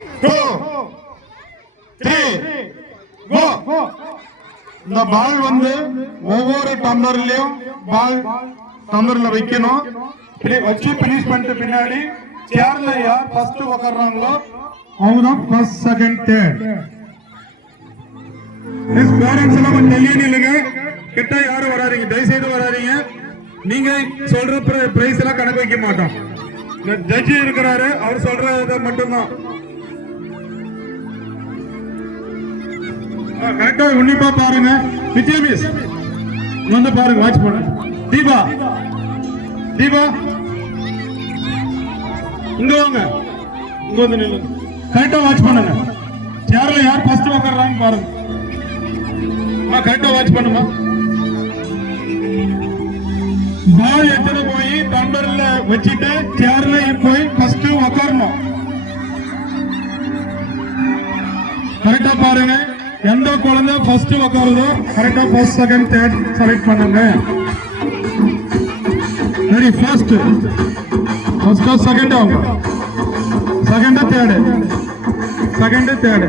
2 3 go. இந்த பால் வந்து ஒவ்வொரு டம்ளர்லயும் பால் டம்ளர்ல வைக்கணும். வச்சு பினிஷ் பண்ணிட்டு பின்னாடி சேர்ல யார் ஃபர்ஸ்ட் உட்கார்றாங்களோ அவங்க தான் ஃபர்ஸ்ட் செகண்ட் தேர்ட். பேரண்ட்ஸ் எல்லாம் கொஞ்சம் வெளியே நில்லுங்க. கிட்ட யாரும் வராதீங்க, தயவு செய்து வராதீங்க. நீங்க சொல்ற பிரைஸ் எல்லாம் கணக்கு வைக்க மாட்டோம். ஜட்ஜி இருக்கிறாரு, அவர் சொல்றத மட்டும்தான் கரெக்டா உன்னிப்பா பாருங்க. விஜய் மிஸ் வந்து பாருங்க, வாட்ச் பண்ண. தீபா தீபா இங்க வாங்க, இங்க வந்து நில்லுங்க. கரெக்டா வாட்ச் பண்ணுங்க. சேர்ல யார் ஃபர்ஸ்ட் உட்கார்றாங்க பாருங்க. கரெக்டா வாட்ச் பண்ணுமா. பால் எடுத்து போய் டம்ளர்ல வச்சுட்டு சேர்ல போய் ஃபர்ஸ்ட் உட்காரணும். கரெக்டா பாருங்க. எந்த குழந்தை ஃபர்ஸ்ட் உட்காருதோ கரெக்டா ஃபர்ஸ்ட் செகண்ட் தேர்ட் செலக்ட் பண்ணுங்க. ரெடி, ஃபர்ஸ்ட் செகண்ட் ஆகும், செகண்ட் தேர்ட்